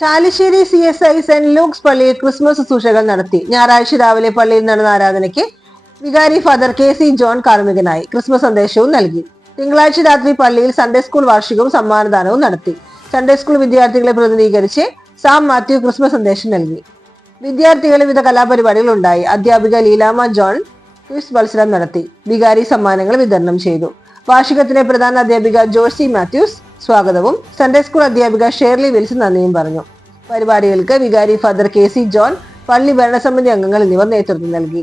Chalissery CSI saint looks പള്ളിയിൽ Christmas ശുശ്രൂഷകൾ നടത്തി. ഞായറാഴ്ച രാവിലെ പള്ളിയിൽ നടന്ന ആരാധനയ്ക്ക് വികാരി ഫാദർ KC ജോൺ കാർമ്മികനായി. ക്രിസ്മസ് സന്ദേശവും നൽകി. തിങ്കളാഴ്ച രാത്രി പള്ളിയിൽ സൺഡേ സ്കൂൾ വാർഷികവും സമ്മാനദാനവും നടത്തി. സൺഡേ സ്കൂൾ വിദ്യാർത്ഥികളെ പ്രതിനിധീകരിച്ച് സാം മാത്യു ക്രിസ്മസ് സന്ദേശം നൽകി. വിദ്യാർത്ഥികൾ വിവിധ കലാപരിപാടികൾ ഉണ്ടായി. അധ്യാപിക ലീലാമ ജോൺ ക്വിസ് മത്സരം നടത്തി. വികാരി സമ്മാനങ്ങൾ വിതരണം ചെയ്തു. വാർഷികത്തിലെ പ്രധാന അധ്യാപിക ജോഴ്സി മാത്യൂസ് സ്വാഗതവും സൺഡേ സ്കൂൾ അധ്യാപിക ഷേർലി വിൽസൺ നന്ദിയും പറഞ്ഞു. പരിപാടികൾക്ക് വികാരി ഫാദർ KC ജോൺ, പള്ളി ഭരണസമിതി അംഗങ്ങൾ എന്നിവർ നേതൃത്വം നൽകി.